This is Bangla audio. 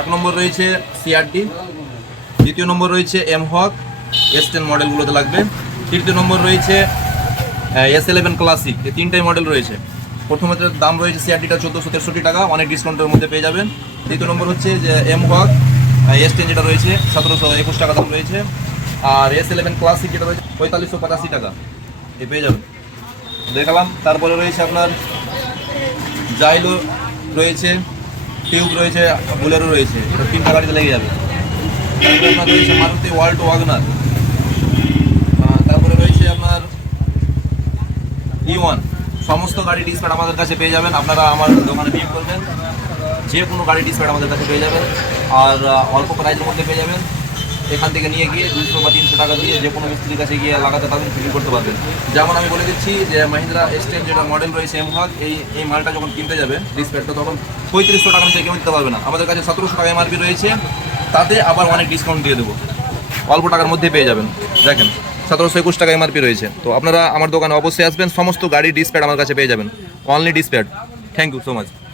এক নম্বর রয়েছে সিআরডি, দ্বিতীয় নম্বর রয়েছে এমহক S10 মডেলগুলোতে লাগবে, তৃতীয় নম্বর রয়েছে S11 ক্লাসিক। এই তিনটাই মডেল রয়েছে। প্রথমত দাম রয়েছে সিআরডিটা 1463 টাকা, অনেক ডিসকাউন্টের মধ্যে পেয়ে যাবেন। দ্বিতীয় নম্বর হচ্ছে যে এমহক S10 যেটা রয়েছে 1721 টাকা দাম রয়েছে, আর S11 ক্লাসিক যেটা রয়েছে 4585 টাকা এ পেয়ে যাবেন। দেখালাম। তারপরে রয়েছে আপনার জাইলো রয়েছে, টিউব রয়েছে, বুলেরো রয়েছে, এটা তিনটা গাড়িতে লেগে যাবে। তারপরে আপনার রয়েছে মারুতি ওয়ার্ল্ড ওয়াগনার, তারপরে রয়েছে আপনার E1। সমস্ত গাড়ি ডিসপ্যাড আমাদের কাছে পেয়ে যাবেন। আপনারা আমার দোকানে ভিজিট করবেন, যে কোনো গাড়ি ডিসপ্যাড আমাদের কাছে পেয়ে যাবেন, আর অল্প প্রাইসের মধ্যে পেয়ে যাবেন। এখান থেকে নিয়ে গিয়ে 200 বা 300 টাকা দিয়ে যে কোনো মিস্ত্রির কাছে গিয়ে লাগাতে পারবেন, ফিটিং করতে পারবেন। যেমন আমি বলে দিচ্ছি যে মাহিন্দ্রা S10 যেটা মডেল রয়েছে এমহক, এই মালটা যখন কিনতে যাবে ডিসপ্যাডটা, তখন 3500 টাকা নিচে কেউ দিতে পারবে না। আমাদের কাছে 1700 টাকা এমআরপি রয়েছে, তাতে আবার অনেক ডিসকাউন্ট দিয়ে দেবো, অল্প টাকার মধ্যে পেয়ে যাবেন। দেখেন 1721 টাকা এমআরপি রয়েছে। তো আপনারা আমার দোকানে অবশ্যই আসবেন, সমস্ত গাড়ি ডিসপ্যাড আমার কাছে পেয়ে যাবেন, অনলি ডিসপ্যাড। Thank you so much.